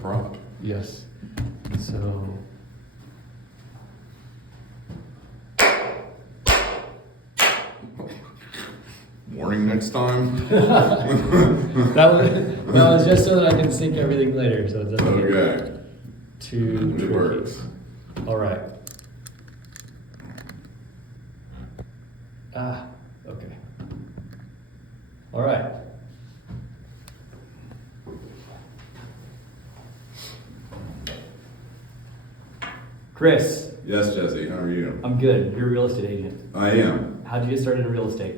prop. Yes. So. Warning next time. that was just so that I can sync everything later. So it's Okay. Too It tricky. works. All right. Okay. All right. Chris. Yes, Jesse. How are you? I'm good. You're a real estate agent. I am. How'd you get started in real estate?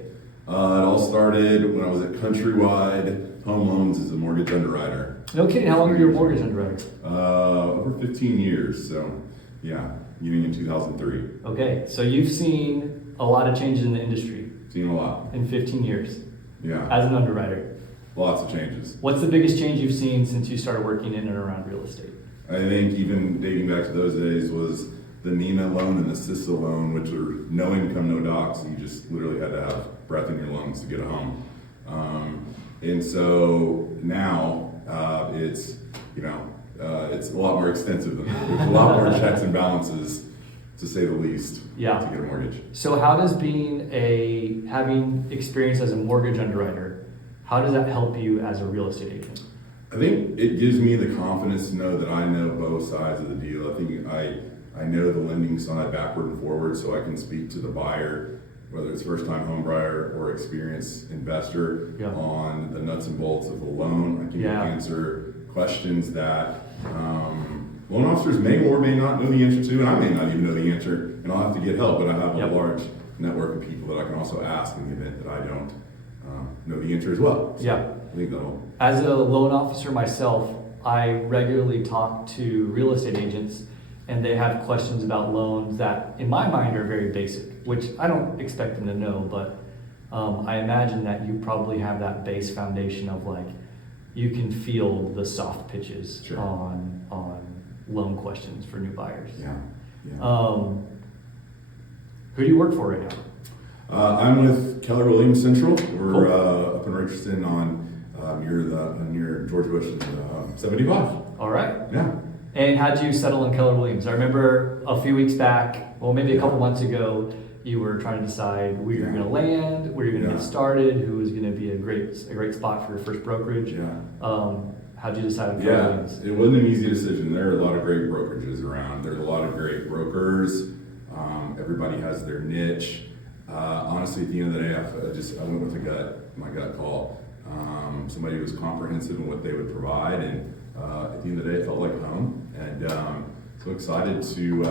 It all started when I was at Countrywide Home Loans as a mortgage underwriter. No kidding. How long were you a mortgage underwriter? Over 15 years. So, yeah, beginning in 2003. Okay, so you've seen a lot of changes in the industry Seen a lot. in 15 years Yeah, as an underwriter. lots of changes. What's the biggest change you've seen since you started working in and around real estate? I think even dating back to those days was the NEMA loan and the CISA loan, which were no income, no docs. You just literally had to have breath in your lungs to get a home. And so now it's, it's a lot more extensive than that. There's a lot more checks and balances, to say the least, to get a mortgage. So how does having experience as a mortgage underwriter, how does that help you as a real estate agent? I think it gives me the confidence to know that I know both sides of the deal. I think I know the lending side backward and forward, so I can speak to the buyer, whether it's first-time home buyer or experienced investor, on the nuts and bolts of the loan. I can answer questions that loan officers may or may not know the answer to, and I may not even know the answer, and I'll have to get help, but I have a large network of people that I can also ask in the event that I don't know the answer as well. So I think that'll... As a loan officer myself, I regularly talk to real estate agents, and they have questions about loans that in my mind are very basic, which I don't expect them to know, but I imagine that you probably have that base foundation of you can field the soft pitches on loan questions for new buyers. Who do you work for right now? I'm with Keller Williams Central. We're up in Richardson on near George Bush and 75. All right. Yeah. And how'd you settle in Keller Williams? I remember a few weeks back, well, maybe a couple months ago, you were trying to decide where you're going to land, where you're going to get started, who was going to be a great spot for your first brokerage. How'd you decide on Keller Williams? It wasn't an easy decision. There are a lot of great brokerages around. There's a lot of great brokers. Everybody has their niche. Honestly, at the end of the day, I went with my gut call. Somebody who was comprehensive in what they would provide, and at the end of the day, it felt like home. And so excited to,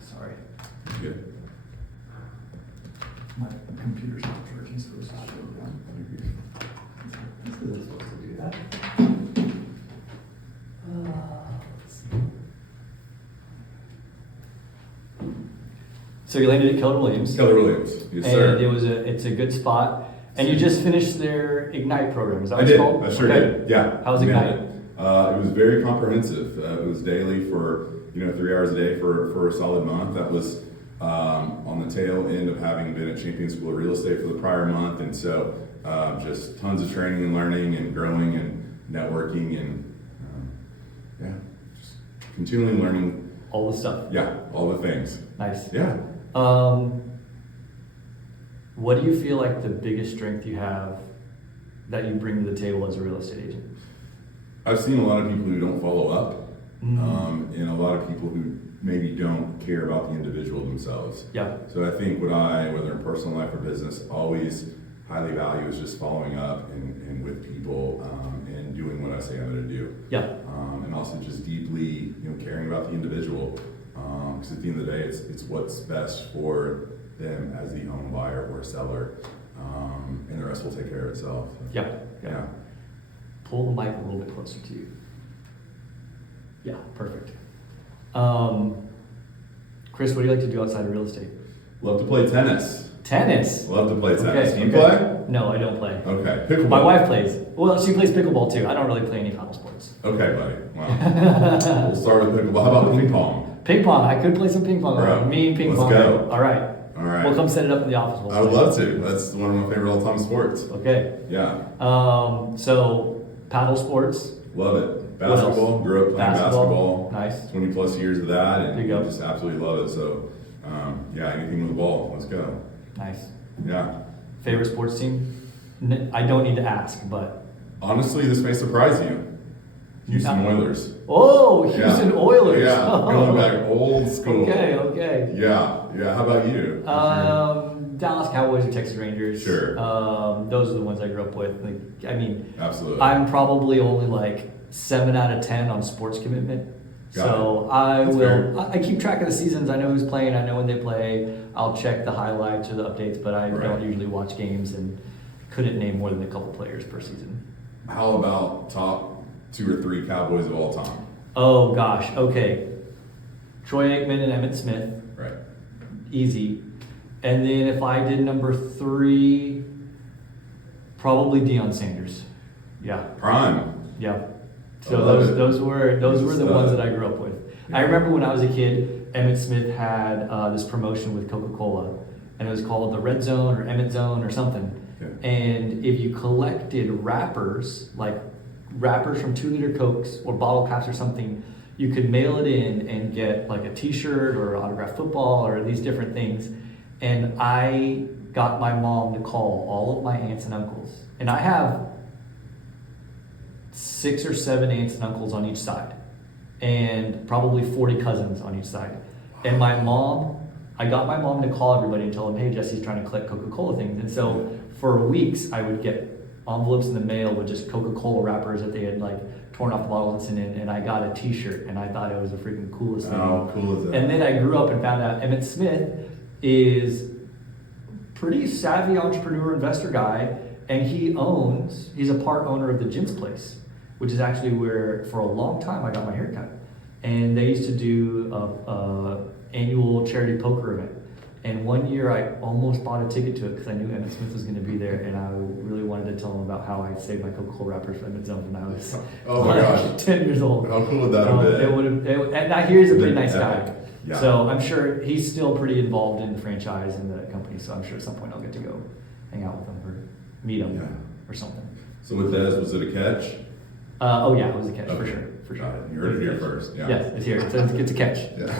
Sorry. Good. My computer's not working, so it's not down. This isn't supposed to do that. Let's see. So you landed at Keller Williams. Keller Williams, yes, sir. And it's a good spot. And you just finished their Ignite program. Is that what it's called? I sure did. Yeah. How was Ignite? It was very comprehensive. It was daily for 3 hours a day for a solid month. That was on the tail end of having been at Champion School of Real Estate for the prior month, and so just tons of training and learning and growing and networking and just continually learning all the stuff. Yeah, all the things. Nice. Yeah. What do you feel like the biggest strength you have that you bring to the table as a real estate agent? I've seen a lot of people who don't follow up, and a lot of people who maybe don't care about the individual themselves. Yeah. So I think whether in personal life or business, always highly value is just following up and with people and doing what I say I'm going to do. Yeah. And also just deeply, caring about the individual. Because at the end of the day, it's what's best for them as the home buyer or seller, and the rest will take care of itself. Yeah. Pull the mic a little bit closer to you. Yeah, perfect. Chris, what do you like to do outside of real estate? Love to play tennis. Tennis? Love to play tennis. Okay, You play? No, I don't play. Okay. Pickleball. My wife plays. Well, she plays pickleball too. I don't really play any paddle sports. Okay, buddy. Well, we'll start with pickleball. How about ping pong? Ping pong. I could play some ping pong. Bro, Me and ping let's pong. go. All right. We'll come set it up in the office. I would love to. That's one of my favorite all-time sports. Okay. Yeah. So Paddle sports. Love it. Basketball. Grew up playing basketball. Nice. 20 plus years of that, and There you go. just absolutely love it. So, yeah, anything with the ball. Let's go. Nice. Yeah. Favorite sports team? I don't need to ask, but Honestly, this may surprise you. Houston Oilers. oh, Houston Oilers. Yeah, going back old school. Okay. Yeah. How about you? Dallas Cowboys or Texas Rangers. Sure. Those are the ones I grew up with. Like, I mean, Absolutely. I'm probably only like 7 out of 10 on sports commitment. So I keep track of the seasons. I know who's playing. I know when they play. I'll check the highlights or the updates, but I don't usually watch games and couldn't name more than a couple players per season. How about top 2 or 3 Cowboys of all time? Oh gosh. Okay. Troy Aikman and Emmitt Smith. Right. Easy. And then if I did number 3, probably Deion Sanders. Yeah. Prime. Yeah. So I love those were the ones that I grew up with. Yeah. I remember when I was a kid, Emmitt Smith had this promotion with Coca-Cola, and it was called the Red Zone or Emmett Zone or something. Okay. And if you collected wrappers, like wrappers from 2-liter Cokes or bottle caps or something, you could mail it in and get like a T-shirt or autographed football or these different things. And I got my mom to call all of my aunts and uncles, and I have 6 or 7 aunts and uncles on each side, and probably 40 cousins on each side. And I got my mom to call everybody and tell them, hey, Jesse's trying to collect Coca-Cola things. And so for weeks, I would get envelopes in the mail with just Coca-Cola wrappers that they had like torn off the bottle and sent in, and I got a T-shirt, and I thought it was the freaking coolest thing. How cool is that? And then I grew up and found out Emmitt Smith is pretty savvy entrepreneur investor guy, and he's a part owner of the Gents Place, which is actually where for a long time I got my hair cut. And they used to do a annual charity poker event. And one year I almost bought a ticket to it because I knew Emmitt Smith was going to be there, and I really wanted to tell him about how I saved my Coca-Cola wrappers from Emmett Zone when I was gosh. 10 years old. How cool would that have been? And now he's a pretty nice guy. Epic. Yeah. So I'm sure he's still pretty involved in the franchise and the company, so I'm sure at some point I'll get to go hang out with him or meet him or something. So with Dez, was it a catch? It was a catch, Okay. for sure. Got it. You heard it here first. Yeah. Yes, it's here. It's a catch. Yeah.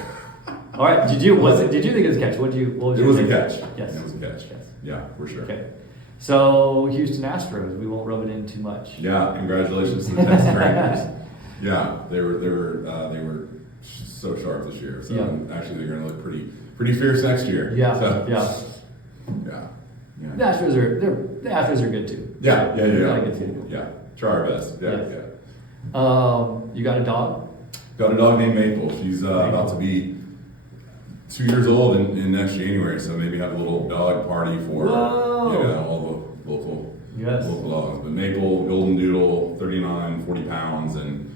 All right. Did you think it was a catch? What was It your was a take? catch. Yes. It was a catch. Yes. Yeah, for sure. Okay. So Houston Astros, we won't rub it in too much. Yeah, congratulations to the Texas Rangers. Yeah, they were so sharp this year. So actually, they're going to look pretty fierce next year. Yeah. So, Yeah. Yeah. The Astros are good too. Yeah. Good too. Yeah. Try our best. Yeah. Yes. Yeah. You got a dog? Got a dog named Maple. She's about to be 2 years old in next January. So maybe have a little dog party for all the local dogs. But Maple, golden doodle, 40 pounds, and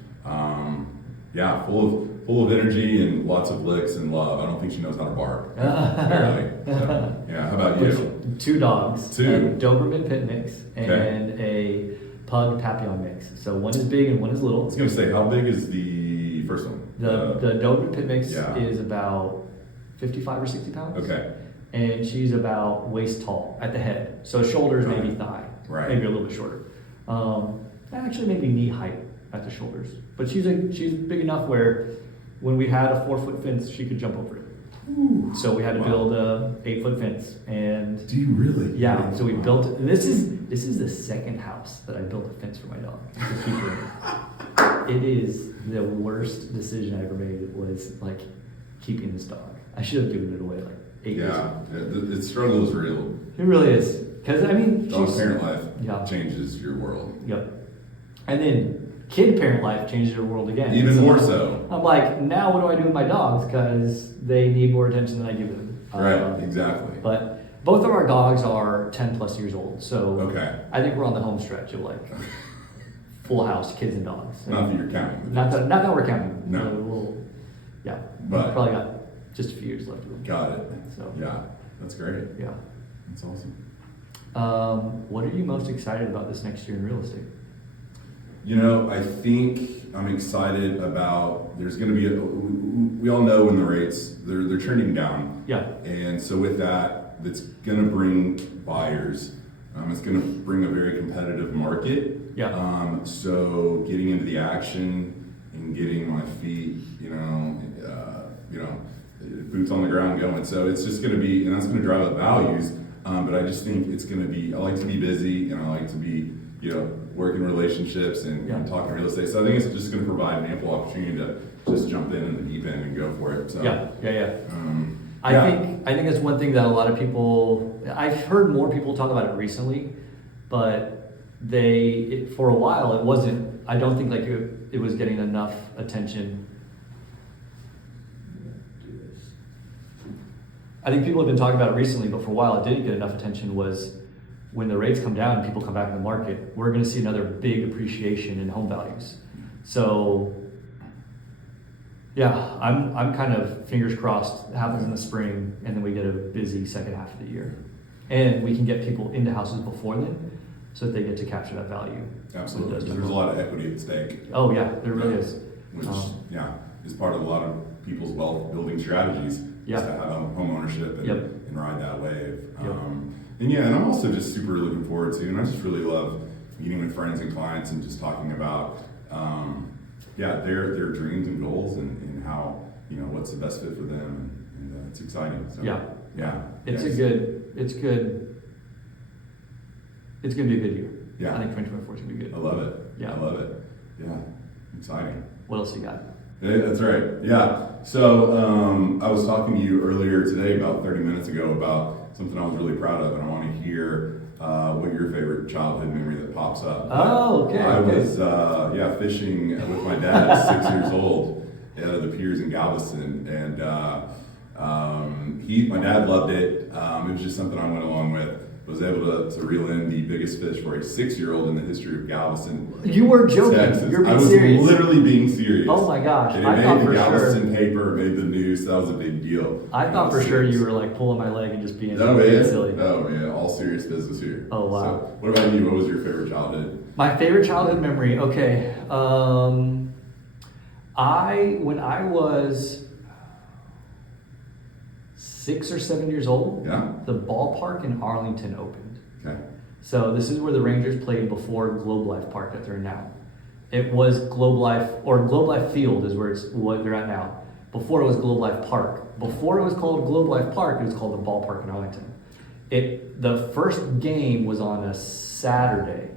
full of energy and lots of licks and love. I don't think she knows how to bark. Barely. So, yeah. How about you? 2 dogs. 2. A Doberman Pit Mix and a Pug Papillon Mix. So one is big and one is little. I was going to say, how big is the first one? The Doberman Pit Mix is about 55 or 60 pounds. Okay. And she's about waist tall at the head. So shoulders, maybe thigh. Right. Maybe a little bit shorter. Actually, maybe knee height at the shoulders. But she's big enough where when we had a 4-foot fence, she could jump over it. Ooh. So we had to build a 8-foot fence. And do you really? Yeah. So we built it. This is the second house that I built a fence for my dog to keep her in. It is the worst decision I ever made. Was like keeping this dog. I should have given it away like 8 years ago. Yeah, the struggle is real. It really is. Because, I mean, Dog parent life changes your world. Yep. And then kid parent life changes your world again. Even more so. I'm like, now what do I do with my dogs? Because they need more attention than I give them. Right, exactly. But both of our dogs are 10 plus years old. So I think we're on the home stretch of like full house, kids and dogs. Not that you're counting. Not that we're counting. No. But we've probably got just a few years left of them. Got it. So yeah, that's great. Yeah. That's awesome. What are you most excited about this next year in real estate? You know, I think I'm excited about, there's going to be, we all know when the rates, they're trending down. Yeah. And so with that, that's going to bring buyers. It's going to bring a very competitive market. Yeah. So getting into the action and getting my feet, boots on the ground going. So it's just going to be, and that's going to drive up values. But I just think it's going to be, I like to be busy and I like to be, working relationships and talking real estate. So I think it's just going to provide an ample opportunity to just jump in the deep end and go for it. So, I think that's one thing that a lot of people, I've heard more people talk about it recently, but for a while it wasn't, I don't think like it was getting enough attention. I think people have been talking about it recently, but for a while it didn't get enough attention. Was when the rates come down and people come back in the market, we're going to see another big appreciation in home values. So yeah, I'm kind of fingers crossed it happens in the spring, and then we get a busy second half of the year, and we can get people into houses before then, so that they get to capture that value. Absolutely, because there's a lot of equity at stake. Oh yeah, there really is. Which is part of a lot of people's wealth building strategies. Is to have home ownership and ride that wave. And I'm also just super looking forward to, and I just really love meeting with friends and clients and just talking about their dreams and goals and how, what's the best fit for them, and it's exciting. So, it's gonna be a good year. I think 2024 is gonna be good. I love it. I love it. Exciting. What else you got? That's right. So I was talking to you earlier today, about 30 minutes ago, about something I was really proud of, and I want to hear what your favorite childhood memory that pops up. Oh, okay. I was fishing with my dad at 6 years old at the piers in Galveston, and my dad loved it. It was just something I went along with. Was able to reel in the biggest fish for a 6-year-old in the history of Galveston. You were joking. Texas. You're being I was serious. literally being serious. Oh my gosh. And it made the Galveston paper, made the news. That was a big deal. I thought for sure you were like pulling my leg and just being silly. No, man. All serious business here. Oh, wow. So, what about you? What was your favorite childhood? My favorite childhood memory? Okay. When I was 6 or 7 years old, the ballpark in Arlington opened. Okay. So this is where the Rangers played before Globe Life Park that they're in now. It was Globe Life, or Globe Life Field is what they're at now. Before it was Globe Life Park. Before it was called Globe Life Park, it was called the ballpark in Arlington. The first game was on a Saturday,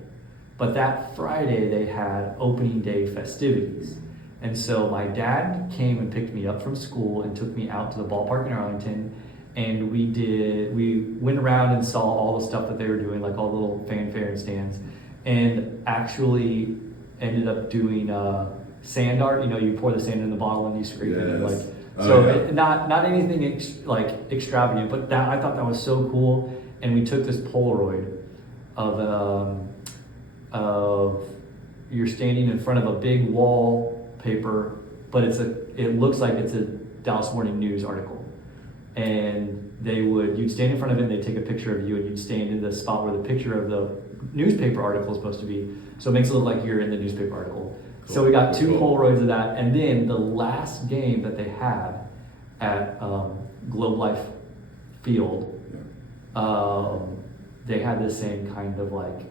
but that Friday they had opening day festivities. And so my dad came and picked me up from school and took me out to the ballpark in Arlington, and we went around and saw all the stuff that they were doing, like all the little fanfare and stands, and actually ended up doing sand art. You pour the sand in the bottle and you scrape it, and not anything extravagant, but I thought that was so cool. And we took this Polaroid of you're standing in front of a big wallpaper, but it looks like it's a Dallas Morning News article, and you'd stand in front of it and they'd take a picture of you, and you'd stand in the spot where the picture of the newspaper article is supposed to be, so it makes it look like you're in the newspaper article. Cool. So we got 2 Polaroids of that, and then the last game that they had at Globe Life Field, they had the same kind of like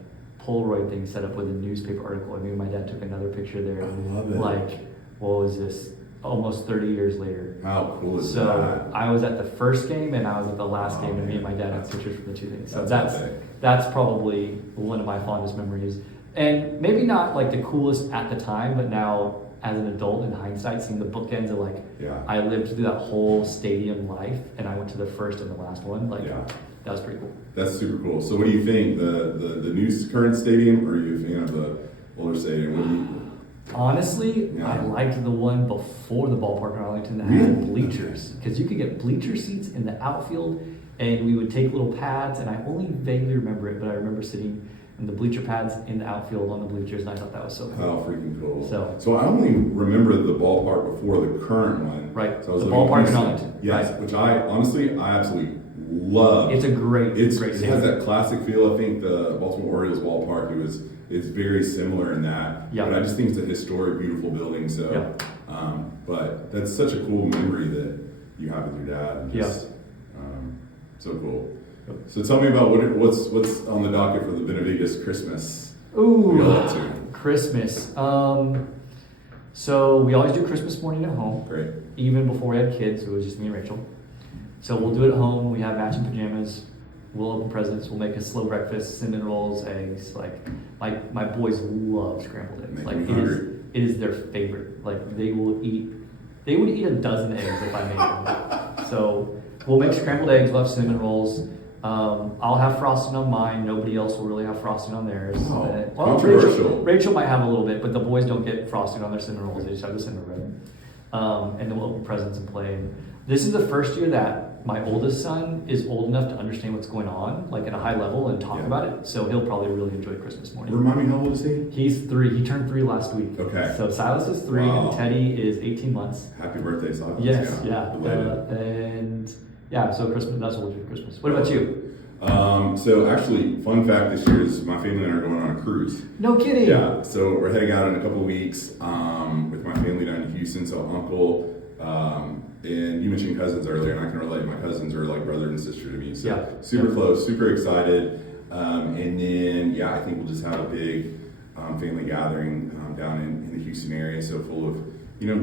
Polaroid thing set up with a newspaper article, and me and my dad took another picture there. I love it. Like, what was this? Almost 30 years later. How cool is that? So I was at the first game and I was at the last game, and me and my dad have pictures from the 2 things. So that's probably one of my fondest memories. And maybe not like the coolest at the time, but now as an adult in hindsight, seeing the bookends of I lived through that whole stadium life, and I went to the first and the last one. That was pretty cool. That's super cool. So what do you think? The new current stadium, or are you a fan of the older stadium? Honestly, I liked the one before the ballpark in Arlington that had bleachers, because you could get bleacher seats in the outfield, and we would take little pads, and I only vaguely remember it, but I remember sitting in the bleacher pads in the outfield on the bleachers, and I thought that was so cool. How freaking cool. So I only remember the ballpark before the current one. Right, so the ballpark in Arlington. Yes, right. Which I absolutely love. It's a great It has that classic feel. I think the Baltimore Orioles ballpark, is very similar in that. Yeah. But I just think it's a historic, beautiful building. So, but that's such a cool memory that you have with your dad. And just, so cool. So tell me about what's on the docket for the Benavides Christmas. Ooh, What are you up to? Christmas. So we always do Christmas morning at home. Great. Even before we had kids, it was just me and Rachel. So we'll do it at home. We have matching pajamas. We'll open presents. We'll make a slow breakfast, cinnamon rolls, eggs. Like my boys love scrambled eggs. Make Like me hungry. it is their favorite. Like they would eat a dozen eggs if I made them. So we'll make scrambled eggs. We'll have cinnamon rolls. I'll have frosting on mine. Nobody else will really have frosting on theirs. Oh, Well, controversial. Rachel might have a little bit, but the boys don't get frosting on their cinnamon rolls. They just have the cinnamon bread. And then we'll open presents and play. This is the first year that my oldest son is old enough to understand what's going on, like at a high level, and talk Yeah. about it. So he'll probably really enjoy Christmas morning. Remind me, how old is he? He's 3. He turned 3 last week. Okay. So Silas is 3 Wow. and Teddy is 18 months. Happy birthday, Silas. Yes, yeah. Related. So Christmas, that's what we'll do for Christmas. What about you? So actually, fun fact this year is my family and I are going on a cruise. No kidding. Yeah, so we're heading out in a couple of weeks with my family down in Houston. So uncle, and you mentioned cousins earlier, and I can relate. My cousins are like brother and sister to me. So Yeah. super close, super excited. And then, yeah, I think we'll just have a big family gathering down in the Houston area. So full of,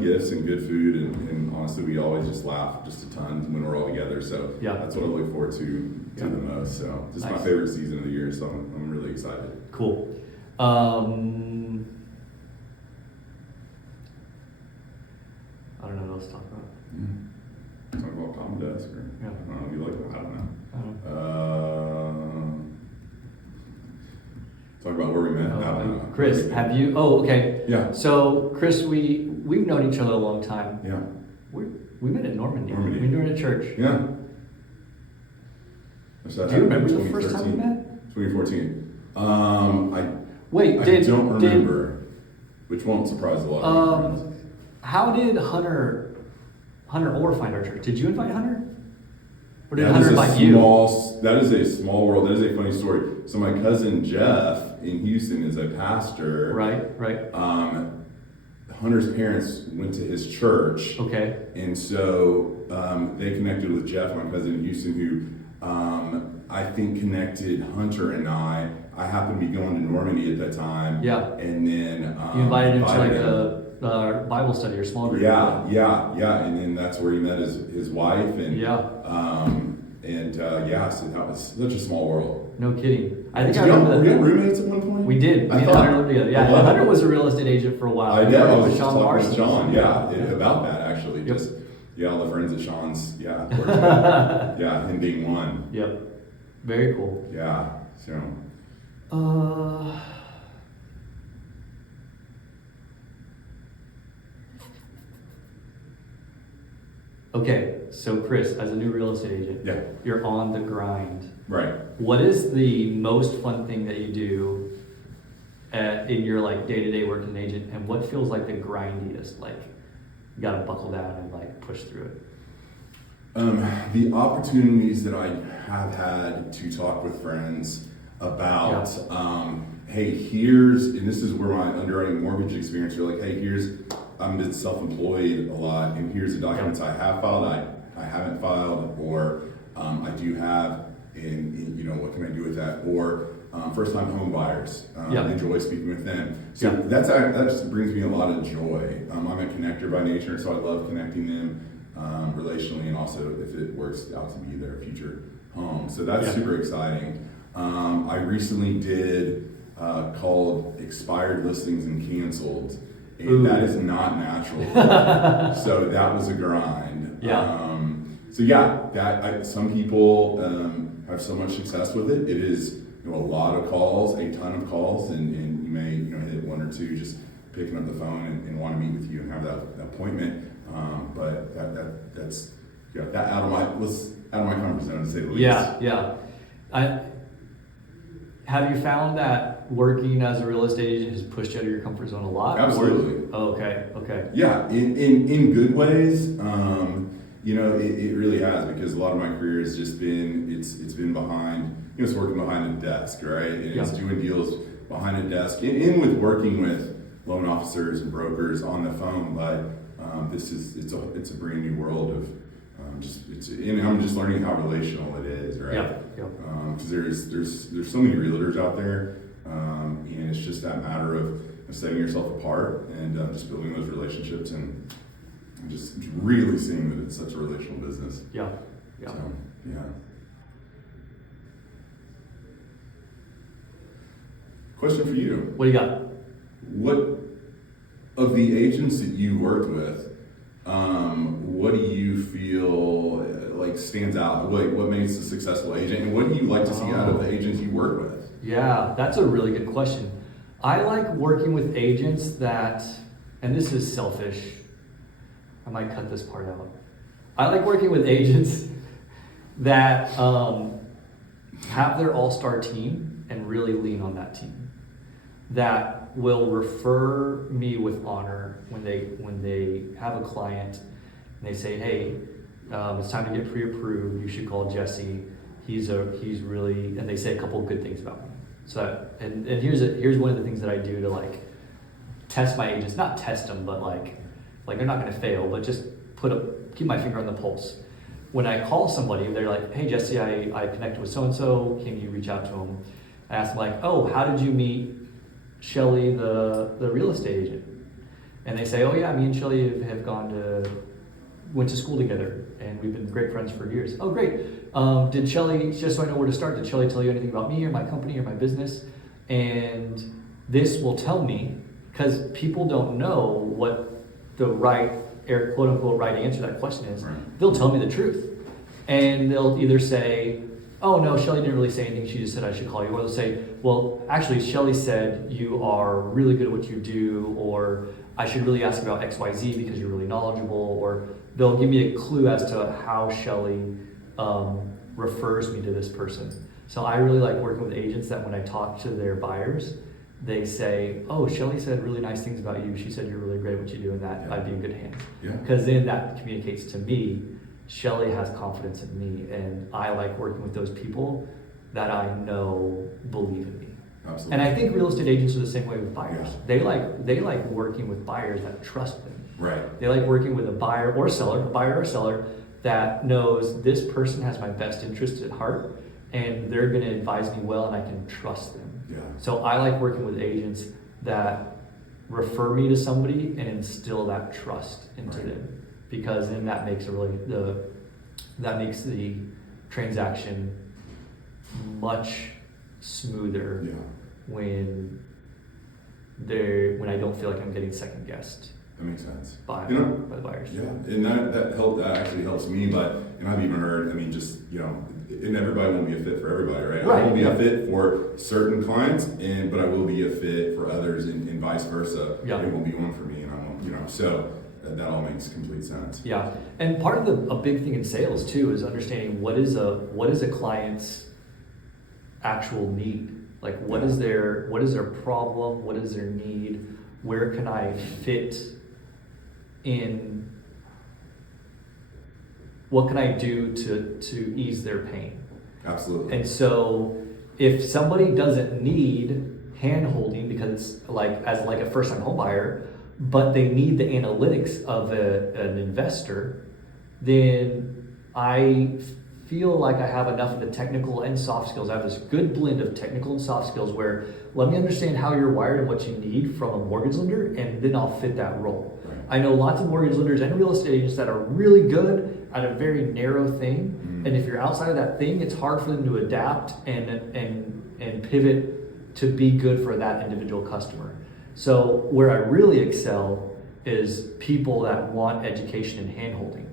gifts and good food. And honestly, we always just laugh just a ton when we're all together. So Yeah. that's what I look forward to the most. So this is my Nice. favorite season of the year. So I'm really excited. Cool. I don't know what else to talk about. Talk about Common Desk or Yeah. I don't know if you like it. I don't know. I don't know. Talk about where we met. I don't know. Chris, have you? Oh, okay. Yeah. So, Chris, we've known each other a long time. Yeah. We met at Normandy. Normandy. We met at church. Yeah. Do you remember the first time we met? 2014. Wait, I don't remember, which won't surprise a lot of my friends. How did Hunter Orr find our church? Did you invite Hunter? Or did That Hunter is a invite you? That is a small world. That is a funny story. So my cousin Jeff in Houston is a pastor. Right. Hunter's parents went to his church. Okay. And so they connected with Jeff, my cousin in Houston, who I think connected Hunter and I. I happened to be going to Normandy at that time. Yeah. And then You invited him to like a Bible study or small group. Yeah. And then that's where he met his wife. And so that was such a small world. No kidding. I think Did I y'all- remember were you that. roommates at one point? We did. Me and Hunter lived together. Yeah. And Hunter was a real estate agent for a while. I did. I was With just Sean talking Parsons. with Sean. About that actually. Yep. Just all the friends of Sean's. Yeah. Him being one. Yep. Very cool. Yeah. So. Okay, so Chris, as a new real estate agent, Yeah. you're on the grind. Right. What is the most fun thing that you do in your like day-to-day work as an agent, and what feels like the grindiest? Like you gotta buckle down and like push through it. The opportunities that I have had to talk with friends about, hey, and this is where my underwriting mortgage experience, you're like, hey, I'm been self-employed a lot, and here's the documents I have filed, I haven't filed, or I do have, and what can I do with that? Or first-time home buyers, enjoy speaking with them. So that just brings me a lot of joy. I'm a connector by nature, so I love connecting them relationally, and also if it works out to be their future home. So that's super exciting. I recently did called expired listings and canceled. And that is not natural. So that was a grind. Some people have so much success with it. It is a lot of calls, a ton of calls, and you may hit one or two just picking up the phone and want to meet with you and have that appointment. But that's out of my comfort zone, to say the least. Have you found that working as a real estate agent has pushed you out of your comfort zone a lot? Absolutely. Okay. Yeah, in good ways. It really has, because a lot of my career has just been it's been behind it's working behind a desk, right? And it's doing deals behind a desk, and with working with loan officers and brokers on the phone. But it's a brand new world of I'm just learning how relational it is, right? Because there's so many realtors out there, and it's just that matter of setting yourself apart and just building those relationships and just really seeing that it's such a relational business. Yeah. So, yeah. Question for you. What do you got? What of the agents that you worked with, what do you feel like stands out? What makes a successful agent, and what do you like to see out of the agents you work with? Yeah, that's a really good question. I like working with agents that, and this is selfish, I might cut this part out. I like working with agents that have their all-star team and really lean on that team. That will refer me with honor when they have a client and they say, hey, it's time to get pre-approved. You should call Jesse. He's really, and they say a couple of good things about me. So and here's one of the things that I do to like test my agents, not test them, but like they're not going to fail, but just keep my finger on the pulse. When I call somebody, they're like, hey Jesse, I connected with so and so. Can you reach out to them? I ask them like, oh, how did you meet Shelly, the real estate agent? And they say, oh yeah, me and Shelly went to school together and we've been great friends for years. Oh great. Did Shelly, just so I know where to start, did Shelly tell you anything about me or my company or my business? And this will tell me, because people don't know what the right, quote unquote, right answer to that question is. Right. They'll tell me the truth. And they'll either say, oh no, Shelly didn't really say anything, she just said I should call you. Or they'll say, well, actually Shelly said you are really good at what you do, or I should really ask about XYZ because you're really knowledgeable, or they'll give me a clue as to how Shelly refers me to this person. So I really like working with agents that when I talk to their buyers, they say, oh, Shelly said really nice things about you. She said you're really great at what you do, and that I'd be in good hands. Because then that communicates to me, Shelly has confidence in me, and I like working with those people that I know believe in me. Absolutely. And I think real estate agents are the same way with buyers. Yeah. They like working with buyers that trust them. Right. They like working with a buyer or seller that knows this person has my best interest at heart, and they're going to advise me well, and I can trust them. Yeah. So I like working with agents that refer me to somebody and instill that trust into them, because then that makes the transaction much smoother. Yeah. When I don't feel like I'm getting second guessed. That makes sense. By the buyers. Yeah, and that actually helps me. And I've even heard, and everybody won't be a fit for everybody, right? I won't be a fit for certain clients, but I will be a fit for others, and vice versa. Yeah. It won't be one for me, and I won't. So that all makes complete sense. Yeah, and part of a big thing in sales too is understanding what is a client's actual need. Like what is their problem? What is their need? Where can I fit in? What can I do to ease their pain? Absolutely. And so if somebody doesn't need hand-holding because it's like a first-time home buyer, but they need the analytics of an investor, then I feel like I have enough of the technical and soft skills. I have this good blend of technical and soft skills where let me understand how you're wired and what you need from a mortgage lender, and then I'll fit that role. Right. I know lots of mortgage lenders and real estate agents that are really good at a very narrow thing, and if you're outside of that thing, it's hard for them to adapt and pivot to be good for that individual customer. So where I really excel is people that want education and hand-holding.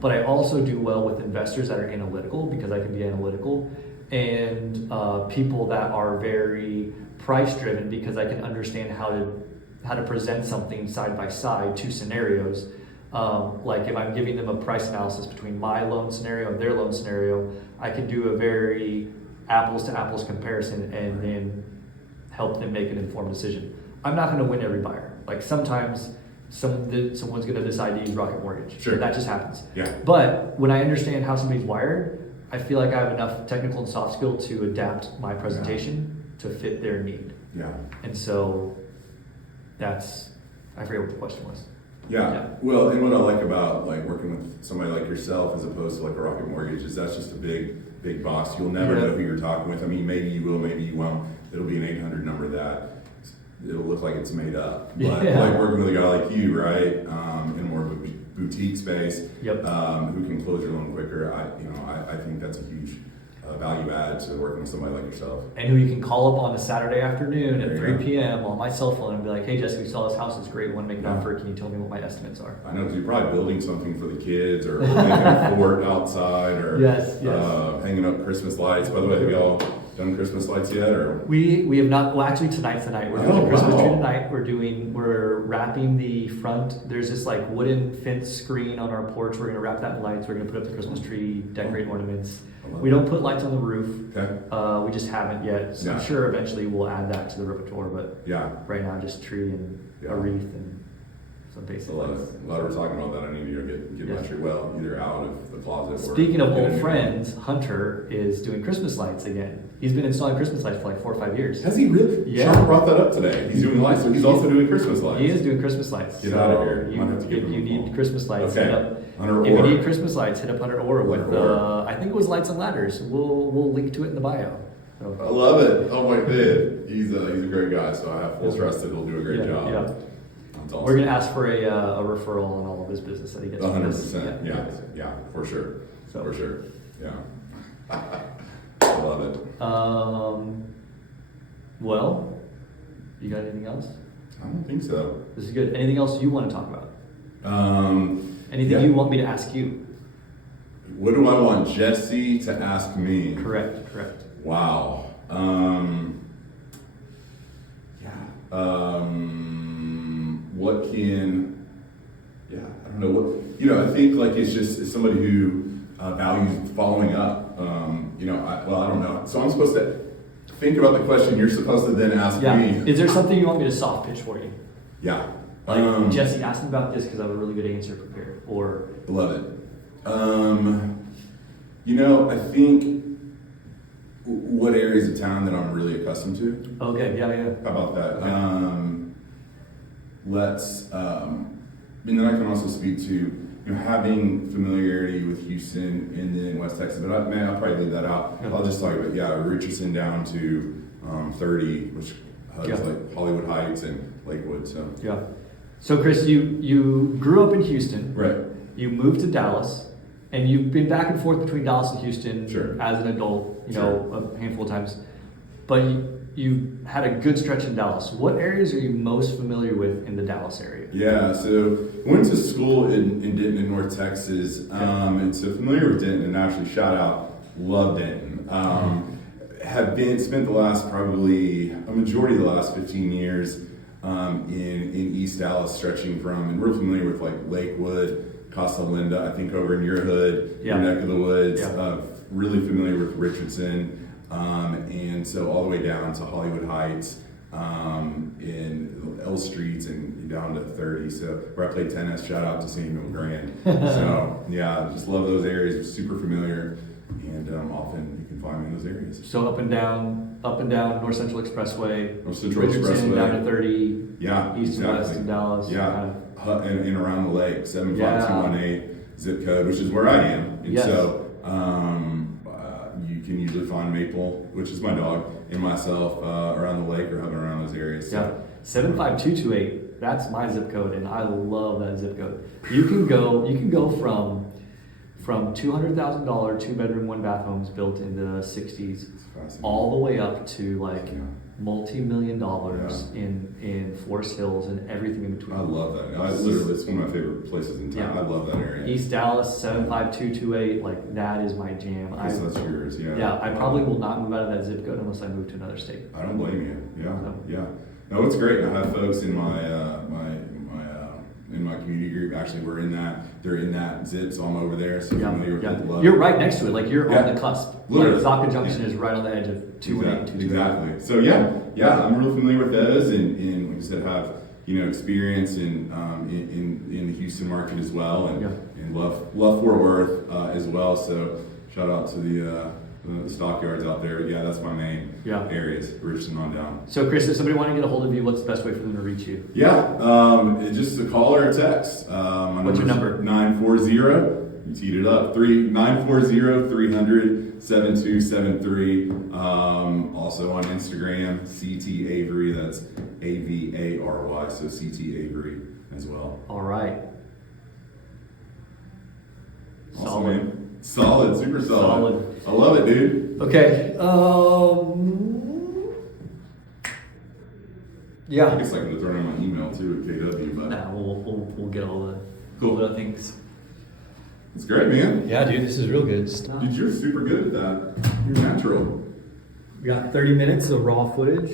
But I also do well with investors that are analytical, because I can be analytical, and people that are very price-driven, because I can understand how to present something side by side, two scenarios. Like if I'm giving them a price analysis between my loan scenario and their loan scenario, I can do a very apples-to-apples comparison and then help them make an informed decision. I'm not going to win every buyer. Like sometimes someone's going to decide to use Rocket Mortgage. Sure. That just happens. Yeah. But when I understand how somebody's wired, I feel like I have enough technical and soft skill to adapt my presentation to fit their need. Yeah. And so I forget what the question was. Yeah. Well, and what I like about like working with somebody like yourself as opposed to like a Rocket Mortgage is that's just a big big boss. You'll never know who you're talking with. I mean, maybe you will, maybe you won't. It'll be an 800 number that it'll look like it's made up. But like working with a guy like you, right, in more of a boutique space, who can close your loan quicker, I think that's a huge value add to working with somebody like yourself. And who you can call up on a Saturday afternoon at 3 p.m. on my cell phone and be like, hey, Jesse, we saw this house. It's great. We want to make an offer. Can you tell me what my estimates are? I know, because you're probably building something for the kids or making a fort outside or hanging up Christmas lights. By the way, have y'all done Christmas lights yet? Or we have not. Well, actually, tonight's the night. We're doing the Christmas tree tonight. We're wrapping the front. There's this like wooden fence screen on our porch. We're gonna wrap that in lights. We're gonna put up the Christmas tree, decorate ornaments. We don't put lights on the roof. Okay. We just haven't yet. So I'm sure eventually we'll add that to the repertoire. But right now, just tree and a wreath and some basic lights. A lot of we're talking about that. I need to get my tree either out of the closet. Speaking of old friends, Hunter is doing Christmas lights again. He's been installing Christmas lights for like 4 or 5 years. Has he really? Yeah. Sean brought that up today. He's doing lights, so he's also doing Christmas lights. He is doing Christmas lights. Get out of here. If you need Christmas lights, hit up. Hunter if you need Christmas lights, hit up Hunter Orr with I think it was Lights and Ladders. We'll link to it in the bio. So. I love it. Oh my god, he's a great guy. So I have full trust that he'll do a great job. Yeah. That's awesome. We're gonna ask for a referral on all of his business that he gets. 100%. Yeah, for sure. So. For sure. Yeah. I love it. Well, you got anything else? I don't think so. This is good. Anything else you want to talk about? Anything you want me to ask you? What do I want Jesse to ask me? Correct. Wow. What can? I don't know what. I think like it's somebody who values following up. I don't know. So I'm supposed to think about the question. You're supposed to then ask me. Is there something you want me to soft pitch for you? Yeah. Like Jesse, ask me about this because I have a really good answer prepared. Or love it. I think what areas of town that I'm really accustomed to. Okay. Yeah. How about that? And then I can also speak to having familiarity with Houston and then West Texas. But I'll probably leave that out. I'll just talk about Richardson down to 30, which has like Hollywood Heights and Lakewood. So Chris, you grew up in Houston. Right. You moved to Dallas, and you've been back and forth between Dallas and Houston as an adult, a handful of times. But you had a good stretch in Dallas. What areas are you most familiar with in the Dallas area? Yeah, so I went to school in Denton in North Texas, and so familiar with Denton, and actually shout out, love Denton. Have spent the last probably a majority of the last 15 years in East Dallas, stretching from, and we're familiar with like Lakewood, Casa Linda, I think over in your hood, your neck of the woods, really familiar with Richardson, and so all the way down to Hollywood Heights, in L Streets and down to 30, so where I played tennis, shout out to Samuel Grand. So just love those areas, super familiar, and often you can find me in those areas. So up and down North Central Expressway, North Central Richardson Expressway, down to 30, east and west in Dallas. And around the lake, 75218 zip code, which is where I am. And so you can usually find Maple, which is my dog, and myself around the lake or hovering around those areas. So. 75228. That's my zip code, and I love that zip code. You can go from $200,000 2-bedroom 1-bath homes built in the 60s all the way up to like multi-million dollars in Forest Hills and everything in between. I love that. It's one of my favorite places in town. I love that area. East Dallas 75228, like that is my jam. I guess that's yours. I probably will not move out of that zip code unless I move to another state. I don't blame you. No, it's great. I have folks in my in my community group. Actually, they're in that zip, so I'm over there. So familiar with the love. You're right next to it. Like you're on the cusp. Literally. Like Zaka Junction is right on the edge of 218. Exactly. So I'm real familiar with those, and like I said, have experience in the Houston market as well, and love Fort Worth as well. So shout out to the stockyards out there. That's my main areas, Richardson on down. So Chris, if somebody wanted to get a hold of you, what's the best way for them to reach you? Just a call or a text. What's your number? 940, you teed it up, 940-300 7273. Also on Instagram, CT Avary. That's Avary. So CT Avary as well. All right. Awesome, Solid. man. Solid, super solid. Solid. I love it, dude. Okay. I Yeah. guess I could have thrown in my email too at KW, but Nah, we'll get all the Cool. other things. it's great, man. Yeah, dude, this is real good stuff. Dude, you're super good at that. You're natural. We got 30 minutes of raw footage.